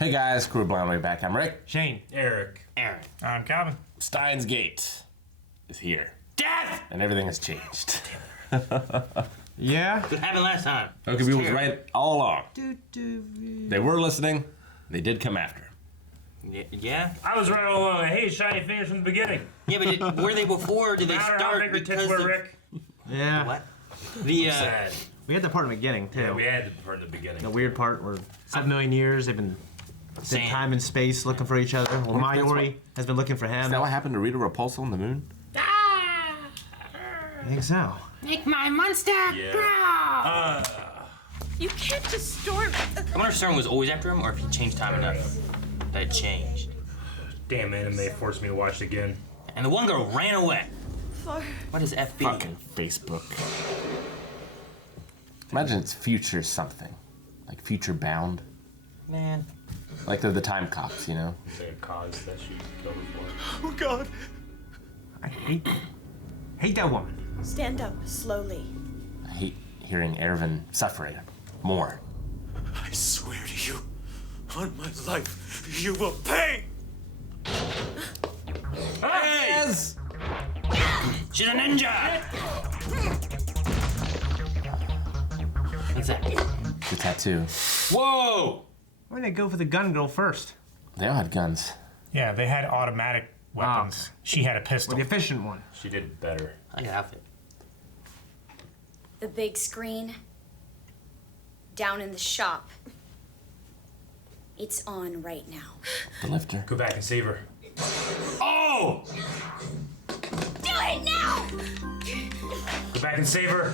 Hey guys, Crew Blind Way back. I'm Rick. Shane. Eric. Aaron. I'm Calvin. Steins Gate is here. Death! And everything has changed. Yeah? What happened last time? Okay, we was right all along. Do. They were listening. They did come after. Yeah? I was right all along. Hey, shiny fingers from the beginning. Yeah, but were they before? Or did they Matter how start big your tits because were, of... Rick. Yeah. What? The, Sad. We had the part in the beginning, too. Yeah, we had the part in the beginning. The weird part where 7 million years they've been spent time and space looking for each other. Well, Mayuri has been looking for him. Is that what happened to Rita Repulsa on the moon? I think so. Make my monster growl! You can't just storm it. I wonder if Stern was always after him or if he changed time enough that it changed. Damn anime forced me to watch it again. And the one girl ran away. For... What is FB? Fucking Facebook. Imagine it's future something. Like future bound. Man. Like they're the time cops, you know? Is there a cause that she killed her for? Oh, God. I hate that woman. Stand up slowly. I hate hearing Ervin suffering more. I swear to you, on my life, you will pay! Hey! Yes! She's a ninja! What's that? The tattoo. Whoa! Why didn't they go for the gun girl first? They all had guns. Yeah, they had automatic weapons. She had a pistol. Well, the efficient one. She did better. I like that outfit. The big screen down in the shop. It's on right now. The lifter. Go back and save her. Oh! Do it now! Go back and save her.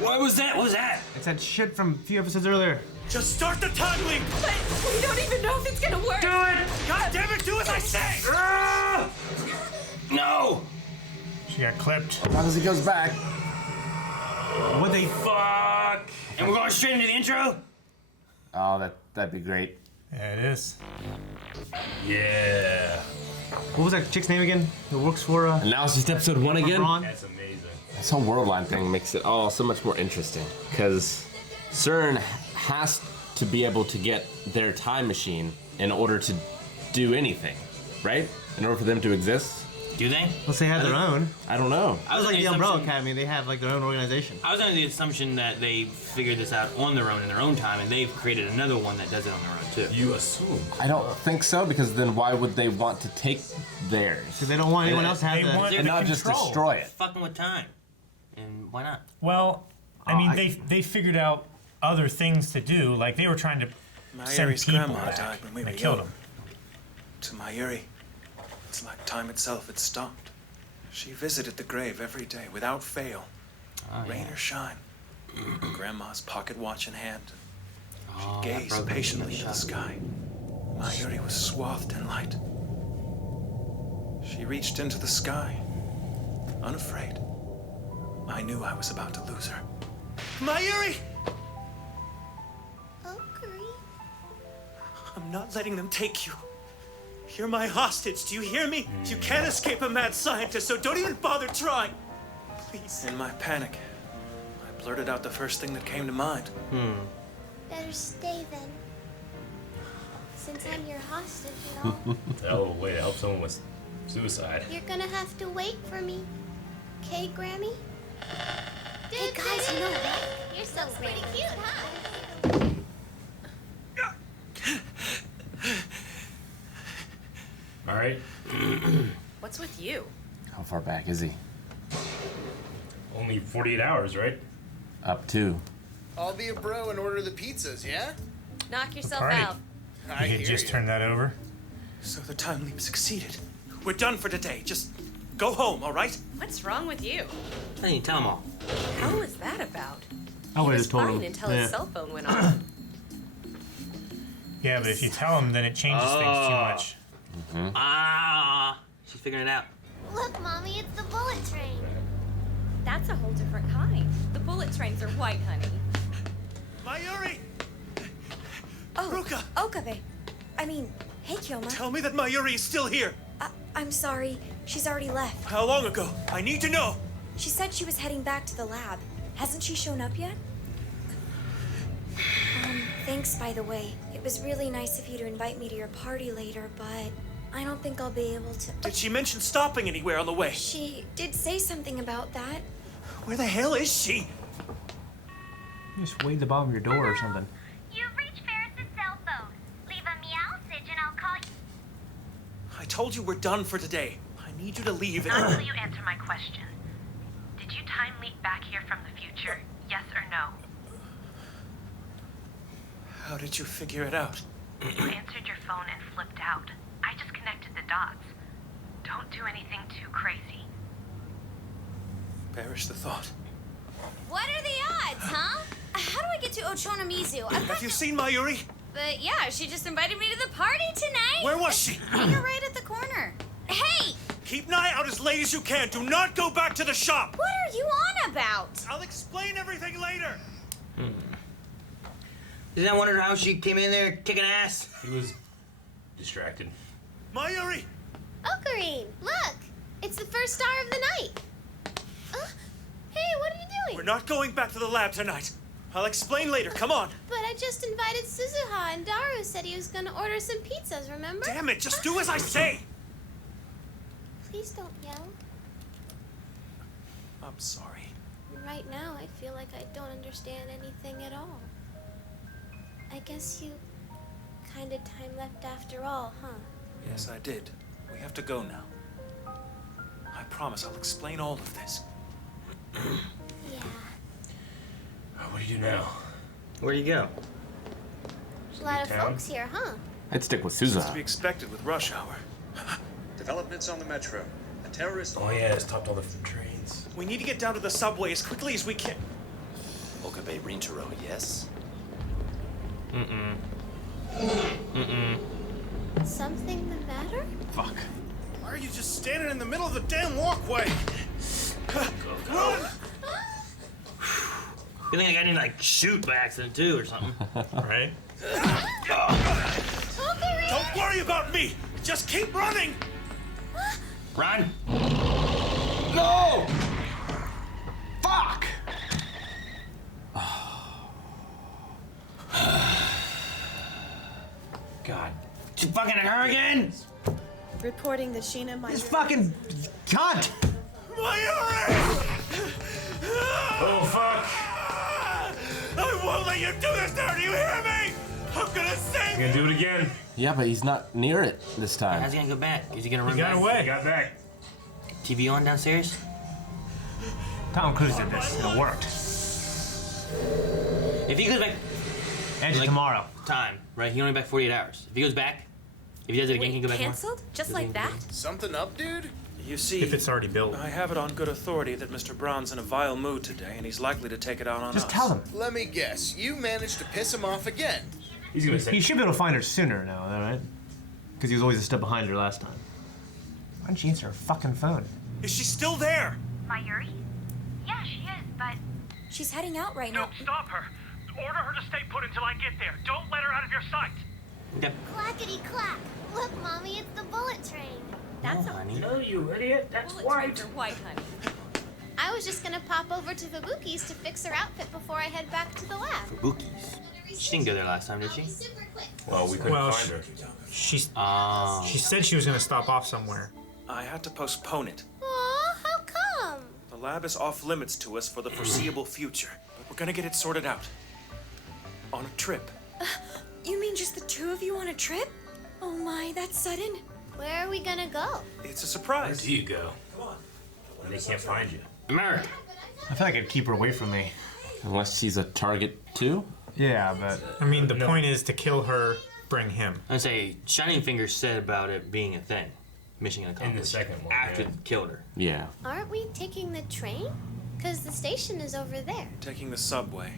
What was that? What was that? It's that shit from a few episodes earlier. Just start the time leak! But we don't even know if it's gonna work. Do it! God damn it, do as I say! Ah! No! She got clipped. As long as he goes back. What they... Fuck! And we're going straight into the intro? Oh, that'd be great. Yeah, it is. Yeah. What was that chick's name again? Who works for, And now it's just episode 1 again? Ron? That's amazing. This whole world line thing makes it all so much more interesting. Because CERN has to be able to get their time machine in order to do anything, right? In order for them to exist? Do they? Unless they had their own. I don't know. I was Like under the Umbrella assumption- Academy, they have like their own organization. I was under the assumption that they figured this out on their own in their own time, and they've created another one that does it on their own too. You assume. I don't think so, because then why would they want to take theirs? Because they don't want anyone else to have They the... want- And not just control. destroy it. Fucking with time, and why not? Well, I mean, I- they figured out other things to do. Like they were trying to send Mayuri's people grandma back. died when we and were they killed young. them. To Mayuri, it's like time itself had stopped. She visited the grave every day without fail, rain or shine. Grandma's pocket watch in hand. She gazed patiently into the sky. Mayuri was swathed in light. She reached into the sky, unafraid. I knew I was about to lose her. Mayuri! I'm not letting them take you. You're my hostage, do you hear me? You can't escape a mad scientist, so don't even bother trying. Please. In my panic, I blurted out the first thing that came to mind. Better stay then. Since I'm your hostage and all, Oh, way to help someone with suicide. you're gonna have to wait for me. Okay, Grammy? Hey guys, you know what? You're so pretty cute, huh? All right. What's with you? How far back is he? Only 48 hours, right? Up to. I'll be a bro and order the pizzas, yeah? Knock yourself Party. out. I You could just turn that over. So the time leap succeeded. We're done for today. Just go home, all right? What's wrong with you? I didn't tell them all. How was that about? I He would was have told fine him. until Yeah. his cell phone went off. Yeah, but if you tell them, then it changes things too much. Ah, she's figuring it out. Look, Mommy, it's the bullet train. That's a whole different kind. The bullet trains are white, honey. Mayuri! Oh, Ruka! Okabe. I mean, hey, Kyoma. Tell me that Mayuri is still here. I'm sorry. She's already left. How long ago? I need to know. She said she was heading back to the lab. Hasn't she shown up yet? Thanks, by the way. It was really nice of you to invite me to your party later, but I don't think I'll be able to. Did she mention stopping anywhere on the way? She did say something about that. Where the hell is she? You just wave the bottom of your door or something. You've reached Ferris's cell phone. Leave a meowsage and I'll call you. I told you we're done for today. I need you to leave. Not until you answer my question. Did you time leap back here from the future? Yes or no? How did you figure it out? You answered your phone and flipped out. I just connected the dots. Don't do anything too crazy. Perish the thought. What are the odds, huh? How do I get to Ochonomizu? Have you seen Mayuri? But yeah, she just invited me to the party tonight. Where was she? You're right at the corner. Hey! Keep an eye out as late as you can. Do not go back to the shop. What are you on about? I'll explain everything later. Did I wonder how she came in there kicking ass? He was distracted. Mayuri! Ocarine, look! It's the first star of the night. Hey, what are you doing? We're not going back to the lab tonight. I'll explain later. Come on. But I just invited Suzuha and Daru said he was gonna order some pizzas, remember? Damn it, just do as I say. Please don't yell. I'm sorry. Right now, I feel like I don't understand anything at all. I guess you kind of time left after all, huh? Yes, I did. We have to go now. I promise I'll explain all of this. Yeah. What do you do now? Where do you go? There's a lot of Town? folks here, huh? I'd stick with It's to Suzuha. be expected with rush hour. Developments on the metro. A terrorist. Oh yeah, it's stopped all the trains. We need to get down to the subway as quickly as we can. Okabe Rintaro, yes? Something the matter? Fuck. Why are you just standing in the middle of the damn walkway? Run! You think I got any like shoot by accident too or something? Right? Don't worry about me. Just keep running. Run! No! Fuck! God. You fucking her again? Reporting that Sheena might. This fucking cunt! Oh fuck! I won't let you do this there. Do you hear me? I'm gonna save I'm gonna do it again. Yeah, but he's not near it this time. How's he gonna go back? Is he gonna run He got back? away. He got back. TV on downstairs? Tom Cruise did this, and it worked. If he goes back Edge Like- tomorrow. time, right? He only back 48 hours. If he goes back, if he does it again, he can go back more. Canceled? Just like that? Something up, dude? You see, If it's already built. I have it on good authority that Mr. Brown's in a vile mood today, and he's likely to take it out on us. Just tell him. Let me guess. You managed to piss him off again. He's gonna say. He should be able to find her sooner now, right? Because he was always a step behind her last time. Why didn't she answer her fucking phone? Is she still there? Mayuri? Yeah, she is, but She's heading out right now. Stop her. Order her to stay put until I get there. Don't let her out of your sight. Yep. Clackety clack. Look, Mommy, it's the bullet train. That's honey. No, you idiot. That's bullet white. trains are white, honey. I was just gonna pop over to Fubuki's to fix her outfit before I head back to the lab. Bookies. She didn't go there last time, did she? Well, we couldn't Well, find her. She Oh. said she was gonna stop off somewhere. I had to postpone it. Aw, how come? The lab is off limits to us for the foreseeable future, but we're gonna get it sorted out. On a trip. You mean just the two of you on a trip? Oh my, that's sudden. Where are we gonna go? It's a Where surprise. do you go? When they can't find you. America. I feel like I'd keep her away from me. Unless she's a target too? Yeah, but I mean, the point is to kill her, bring him. I'd say Shining Fingers said about it being a thing. Mission accomplished. second one, After yeah. killed her. Yeah. Aren't we taking the train? Because the station is over there. Taking the subway.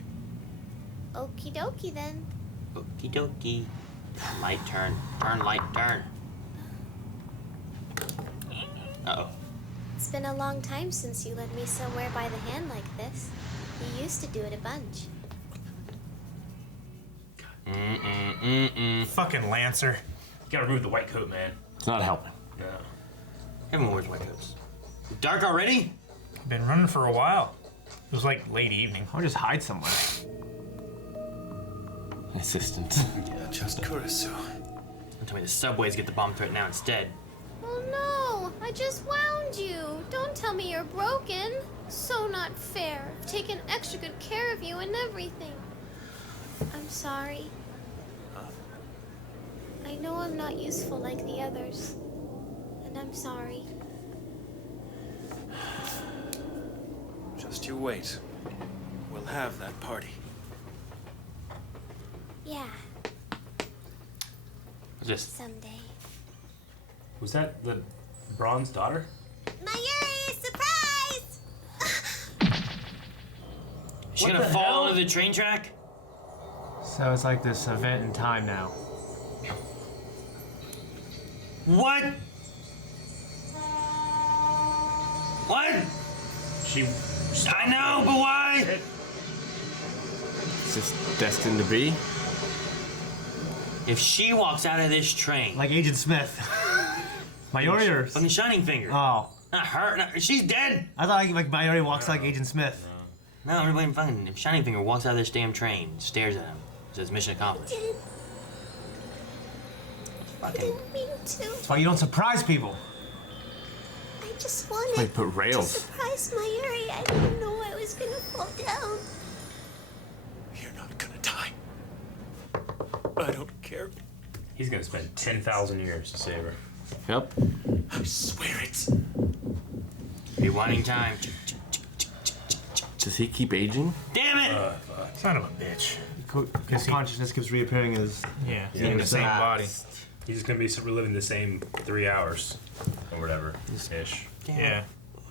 Okie dokie then. Okie dokie. Light turn. Turn, light turn. Uh-oh. It's been a long time since you led me somewhere by the hand like this. You used to do it a bunch. Fucking Lancer. You gotta remove the white coat, man. It's not helping. No. Everyone wears white coats. Dark already? Been running for a while. It was like late evening. I'll just hide somewhere. assistant. Just Kurisu. Don't tell me the subways get the bomb threat now instead. Oh no, I just wound you. Don't tell me you're broken. So not fair. I've taken extra good care of you and everything. I'm sorry. I know I'm not useful like the others. And I'm sorry. Just you wait. We'll have that party. Yeah, Just someday. Was that the Bronze daughter? Mayuri, surprise! Is she What gonna the fall hell? onto the train track? So it's like this event in time now. What? What? She. I know, but why? It's just destined to be. If she walks out of this train, Like Agent Smith. Mayuri or... fucking Shining Finger. Oh. Not her. Not, she's dead. I thought like Mayuri walks like Agent Smith. No, everybody fucking. If Shining Finger walks out of this damn train, stares at him, says mission accomplished. Fucking. Didn't mean to. That's why you don't surprise people. I just wanted They put to rails. surprise Mayuri. I didn't know I was gonna fall down. You're not gonna die. I don't care. He's gonna spend 10,000 years to save her. Yep. I swear it. Rewinding time. Does he keep aging? Damn it! Son of a bitch. His consciousness keeps reappearing as... Yeah, He's in the same Ah. body. He's just gonna be reliving the same 3 hours or whatever ish. Damn. Yeah.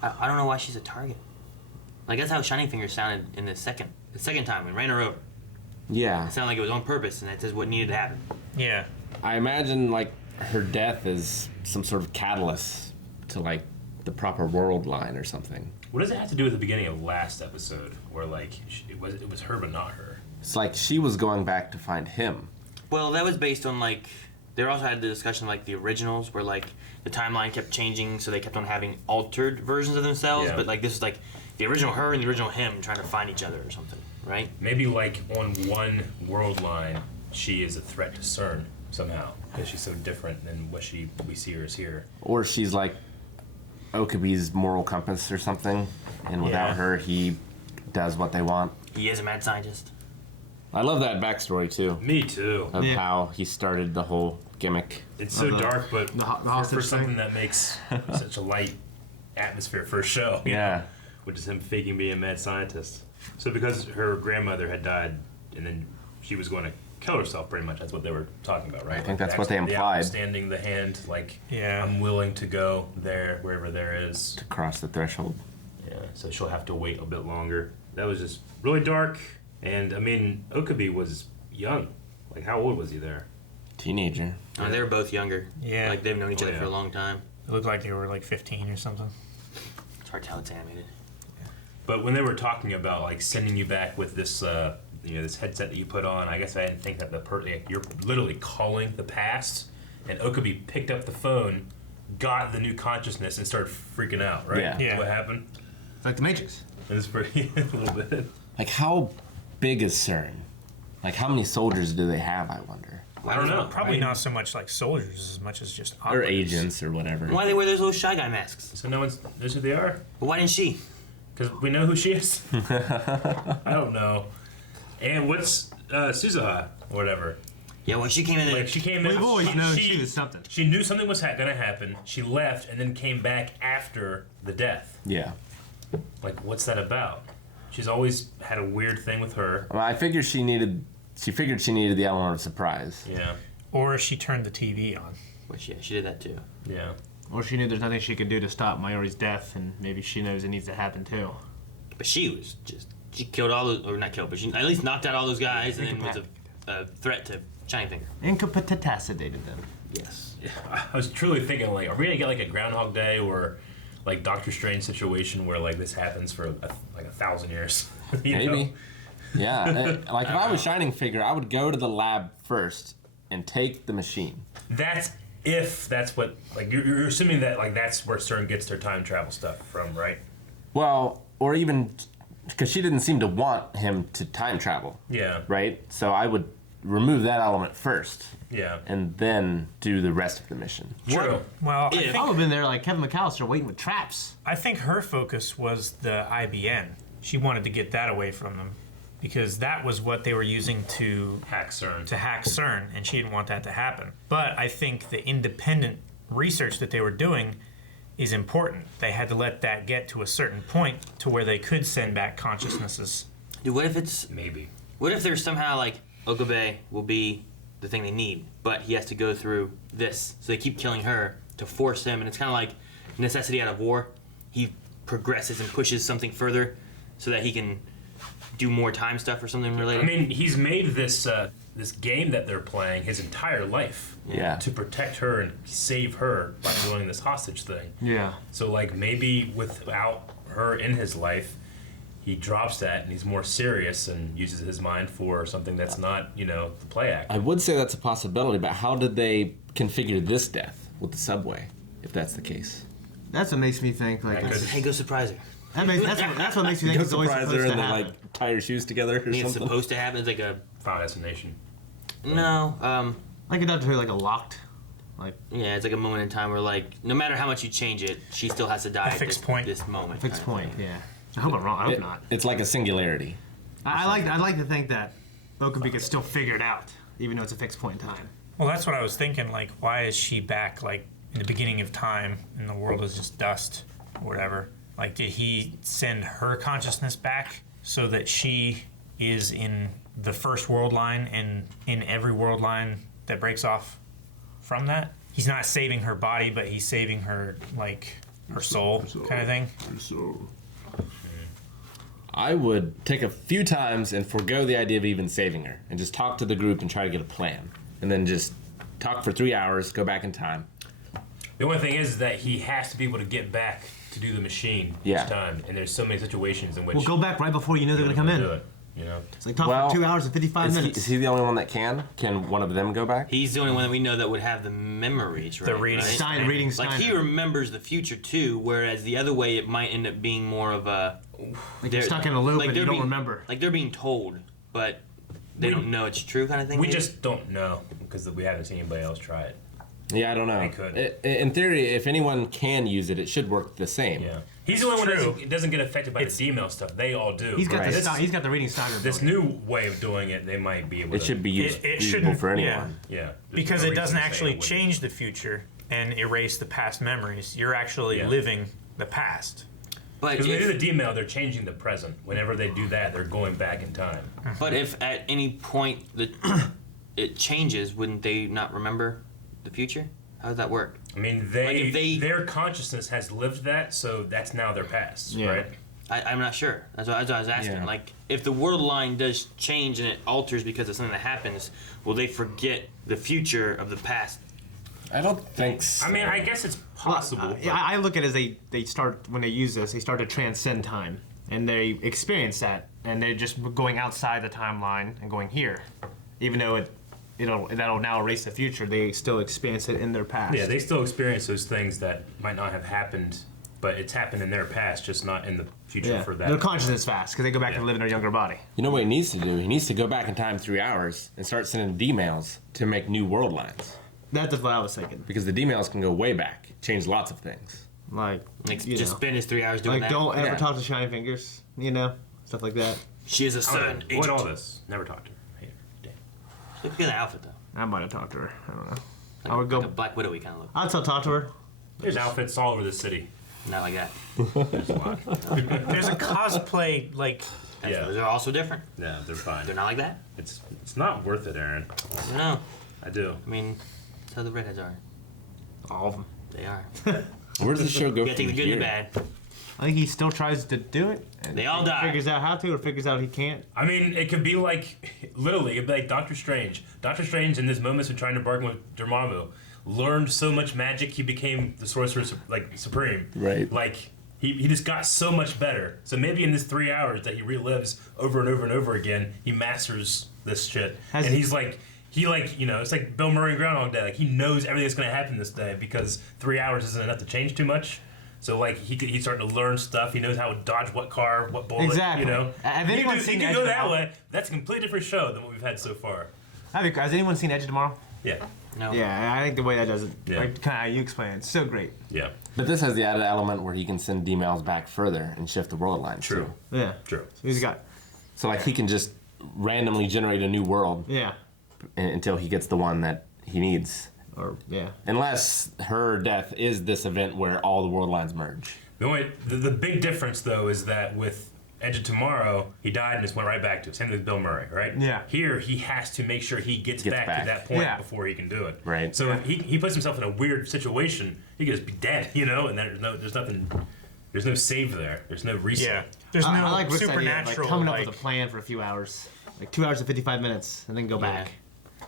I don't know why she's a target. Like that's how Shining Finger sounded in the second time when ran her over. Yeah. It sounded like it was on purpose, and that's just what needed to happen. Yeah. I imagine like her death is some sort of catalyst to like the proper world line or something. What does it have to do with the beginning of last episode, where like it was her but not her? It's like she was going back to find him. Well, that was based on like they also had the discussion like the originals, where like the timeline kept changing, so they kept on having altered versions of themselves. Yeah. But like this is like the original her and the original him trying to find each other or something, right? Maybe like on one world line, she is a threat to CERN somehow because she's so different than what we see her as here. Or she's like Okabe's moral compass or something, and without Yeah. her, he does what they want. He is a mad scientist. I love that backstory too. Me too. Of how he started the whole gimmick. It's so dark, but the for hostage something thing. that makes such a light atmosphere for a show. you Yeah. know, which is him faking being a mad scientist. So because her grandmother had died, and then she was going to kill herself, pretty much. That's what they were talking about, right? I think Like, that's what they implied. Standing the hand, like, Yeah. I'm willing to go there, wherever there is. To cross the threshold. Yeah, so she'll have to wait a bit longer. That was just really dark. And, I mean, Okabe was young. Like, how old was he there? Teenager. Oh, they were both younger. Yeah. Like they've known each Oh, other yeah. for a long time. It looked like they were like 15 or something. It's hard to tell it's animated. But when they were talking about, like, sending you back with this, this headset that you put on, I guess I didn't think that you're literally calling the past, and Okabe picked up the phone, got the new consciousness, and started freaking out, right? Yeah. That's what happened? It's like the Matrix. It's pretty, a little bit. Like how big is CERN? Like how many soldiers do they have, I wonder? I don't know. Probably not so much like soldiers as much as just Or operators. agents or whatever. Why do they wear those little Shy Guy masks? So no one knows who they are? But why didn't she? Because we know who she is. I don't know. And what's Suzuha, or whatever? Yeah, when she came in, Like, she came in. We've always known she was something. She knew something was going to happen. She left and then came back after the death. Yeah. Like, what's that about? She's always had a weird thing with her. Well, I figured she needed the element of surprise. Yeah. Or she turned the TV on. Which yeah, she did that too. Yeah. Or she knew there's nothing she could do to stop Mayuri's death, and maybe she knows it needs to happen too. But she killed all those, or not killed, but she at least knocked out all those guys, and then was a threat to Shining Finger. Incapacitated them. Yes. Yeah. I was truly thinking, like, are we gonna get like a Groundhog Day or like Doctor Strange situation where like this happens for like 1,000 years? You Maybe. know? Yeah. Like if I was Shining Finger, I would go to the lab first and take the machine. That's if that's what like you're assuming that like that's where CERN gets their time travel stuff from, right? Well, or even because she didn't seem to want him to time travel. Yeah. Right? So I would remove that element first. Yeah. And then do the rest of the mission. True. Well, I would have been there like Kevin McAllister waiting with traps. I think her focus was the IBN. She wanted to get that away from them because that was what they were using to hack CERN. And she didn't want that to happen. But I think the independent research that they were doing is important. They had to let that get to a certain point to where they could send back consciousnesses. Dude, what if it's... Maybe. What if there's somehow, like, Okabe will be the thing they need, but he has to go through this. So they keep killing her to force him, and it's kind of like necessity out of war. He progresses and pushes something further so that he can do more time stuff or something related. I mean, he's made this this game that they're playing his entire life. Yeah. To protect her and save her by doing this hostage thing. Yeah. So, like, maybe without her in his life, he drops that and he's more serious and uses his mind for something that's not, the play act. I would say that's a possibility, but how did they configure this death with the subway, if that's the case? That's what makes me think like. Hey, go surprise her. That's what makes me think it's always supposed to and happen. then, like, tie your shoes together or something? It's supposed to happen. It's like a Final Destination. No. Like it does like a locked. Like yeah, it's like a moment in time where like no matter how much you change it, she still has to die at fixed this, point. this moment. Fixed point. Yeah. I hope I'm wrong. I hope not. It's like a singularity. I'd like to think that Okabe could still figure it out, even though it's a fixed point in time. Well, that's what I was thinking. Like, why is she back, like, in the beginning of time and the world is just dust or whatever? Like, did he send her consciousness back so that she is in the first world line and in every world line that breaks off from that? He's not saving her body, but he's saving her, like, her soul kind of thing? Her soul. I would take a few times and forego the idea of even saving her and just talk to the group and try to get a plan. And then just talk for 3 hours, go back in time. The only thing is that he has to be able to get back to do the machine each time. And there's so many situations in which... We'll go back right before you know they're going to come in. Do it, It's like talk for 2 hours and 55 minutes. Is he the only one that can? Can one of them go back? He's the only one that we know that would have the memories, right? The reading. Right? Reading Like, he Steiner. remembers the future, too, whereas the other way, it might end up being more of a... Like you're stuck in a loop and they're you don't remember. Like, they're being told, but they don't know it's true kind of thing? We maybe? just don't know because we haven't seen anybody else try it. Yeah, I don't know. They could. In theory, if anyone can use it, it should work the same. Yeah. He's the only one that doesn't get affected by the D-mail stuff. They all do. He's got he's got the reading Steiner. This new way of doing it, they might be able to... It should be usable shouldn't, for anyone. Yeah. Because it doesn't actually change the future and erase the past memories. You're actually living the past. Because when they do the D-mail, they're changing the present. Whenever they do that, they're going back in time. But if at any point that it changes, wouldn't they not remember the future? How does that work? I mean, their consciousness has lived that, so that's now their past, right? I'm not sure. That's what I was asking. Yeah. Like, if the world line does change and it alters because of something that happens, will they forget the future of the past? I don't think so. I mean, I guess it's possible. I look at it as they start, when they use this, they start to transcend time. And they experience that. And they're just going outside the timeline and going here. Even though that'll now erase the future, they still experience it in their past. Yeah, they still experience those things that might not have happened, but it's happened in their past, just not in the future for that. Their consciousness is fast because they go back and live in their younger body. You know what he needs to do? He needs to go back in time 3 hours and start sending D-mails to make new world lines. That's what I was thinking. Because the D-mails can go way back, change lots of things. Like just spend his 3 hours doing like that. Don't ever talk to Shining Fingers, stuff like that. She is a sun. Avoid all this. Never talk to her. Hate her. Look at the outfit, though. I might have talked to her. I don't know. Like, I would go. like a Black Widow-y kind of look. I'd still talk to her. There's outfits all over the city. Not like that. There's a lot. There's a cosplay, like... Those are also different. Yeah, they're fine. They're not like that? It's not worth it, Aaron. I don't know. I do. I mean, that's how the redheads are. All of them. They are. Where does the show go You gotta take the good and the bad. I think he still tries to do it. And They all die. Figures out how to, or figures out he can't. I mean, it could be like, literally, it'd be like Doctor Strange. Doctor Strange, in this moments of trying to bargain with Dormammu, learned so much magic he became the Sorcerer Supreme. Right. Like, he just got so much better. So maybe in this 3 hours that he relives over and over and over again, he masters this shit. And he's like... it's like Bill Murray in Groundhog Day. Like, he knows everything that's going to happen this day because 3 hours isn't enough to change too much. So, like, he's starting to learn stuff. He knows how to dodge what car, what bullet, Exactly. Have anyone you seen can Edge go of that Hell? way. That's a completely different show than what we've had so far. Has anyone seen Edge of Tomorrow? Yeah. No. Yeah, I think the way that does it, Yeah. like kind of you explain it, it's so great. Yeah. But this has the added element where he can send D-mails back further and shift the world lines. True. Too. Yeah. True. So he's got. So like he can just randomly generate a new world. Yeah. Until he gets the one that he needs. Or yeah. Unless her death is this event where all the world lines merge. The big difference though is that with Edge of Tomorrow, he died and just went right back to it. Same with Bill Murray, right? Yeah. Here, he has to make sure he gets back to that point before he can do it. Right. So if he puts himself in a weird situation, he could just be dead, you know, and there's no save there. There's no reset. Yeah. There's no I like Rick's idea of, supernatural. like, coming up with a plan for a few hours, like 2 hours and 55 minutes, and then go back.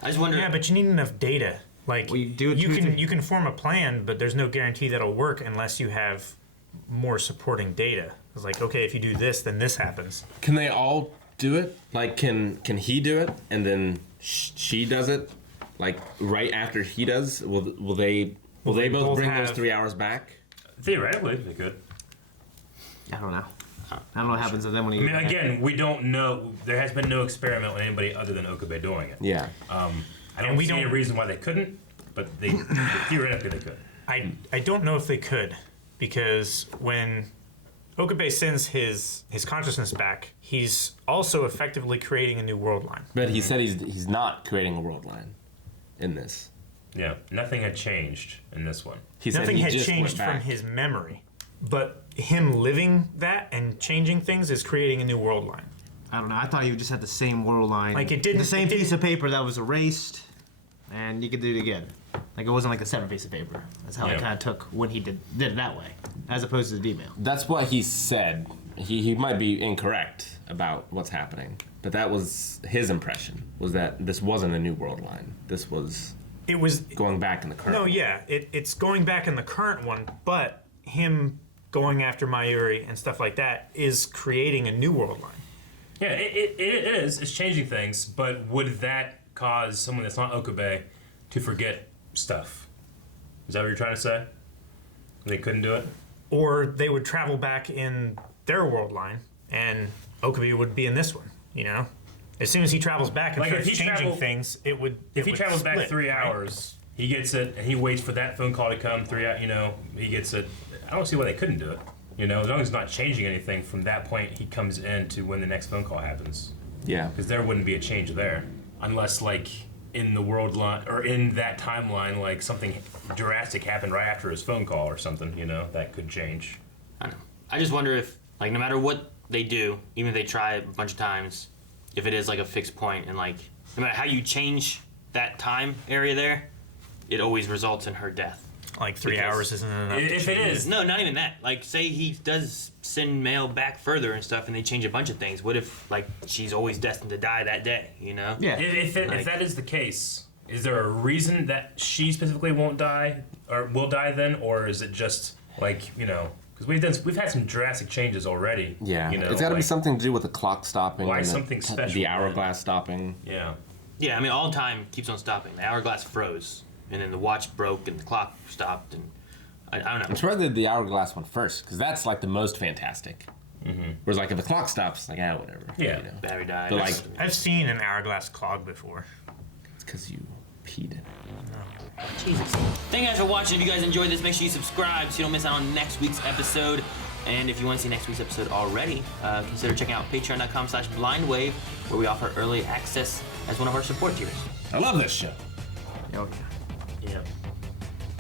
I just wonder. Yeah, but you need enough data. Like you do it you can form a plan, but there's no guarantee that'll work unless you have more supporting data. It's like, okay, if you do this, then this happens. Can they all do it? Like, can he do it and then she does it? Like right after he does, will they both bring those 3 hours back? Theoretically, they could. I don't know. I don't know what happens to them when he. I mean, again, we don't know. There has been no experiment with anybody other than Okabe doing it. Yeah. I don't see any reason why they couldn't, but theoretically they could. I don't know if they could, because when Okabe sends his consciousness back, he's also effectively creating a new world line. But he said he's not creating a world line in this. Yeah, nothing had changed in this one. He said Nothing he had just changed went from back. his memory, but him living that and changing things is creating a new world line. I don't know. I thought he just had the same world line. Like it didn't. The same piece of paper that was erased, and you could do it again. Like it wasn't like a separate piece of paper. That's how it kind of took when he did it that way, as opposed to the email. That's what he said. He might be incorrect about what's happening, but that was his impression. Was that this wasn't a new world line? This was. It was going back in the current. No, yeah, it's going back in the current one, but him going after Mayuri and stuff like that is creating a new world line. Yeah, it is. It's changing things, but would that cause someone that's not Okabe to forget stuff? Is that what you're trying to say? They couldn't do it? Or they would travel back in their world line, and Okabe would be in this one, you know? As soon as he travels back and starts changing things, it would If he travels back split, 3 right? hours, he gets it, and he waits for that phone call to come 3 hours, you know, he gets it. I don't see why they couldn't do it. You know, as long as it's not changing anything from that point, he comes in to when the next phone call happens. Yeah. Because there wouldn't be a change there. Unless, like, in the world line, or in that timeline, like, something drastic happened right after his phone call or something, you know, that could change. I don't know. I just wonder if, like, no matter what they do, even if they try it a bunch of times, if it is, like, a fixed point, and, like, no matter how you change that time area there, it always results in her death. Like 3 hours isn't enough. If it is. No, not even that. Like, say he does send mail back further and stuff, and they change a bunch of things. What if, like, she's always destined to die that day, you know? Yeah. If that is the case, is there a reason that she specifically won't die, or will die then, or is it just, like, you know... Because we've had some drastic changes already. Yeah, you know, it's got to be like, something to do with the clock stopping. Why and something special The then? hourglass stopping. Yeah. Yeah, I mean, all time keeps on stopping. The hourglass froze, and then the watch broke, and the clock stopped, and I don't know. I'm surprised they did the hourglass one first, because that's like the most fantastic. Mm-hmm. Whereas like if the clock stops, like whatever. Yeah. You know. Battery died. But like I've seen an hourglass clog before. it's because you peed in it. Jesus. Thank you guys for watching. If you guys enjoyed this, make sure you subscribe so you don't miss out on next week's episode. And if you want to see next week's episode already, consider checking out patreon.com/blindwave, where we offer early access as one of our support tiers. I love this show. Oh, yeah. Yeah.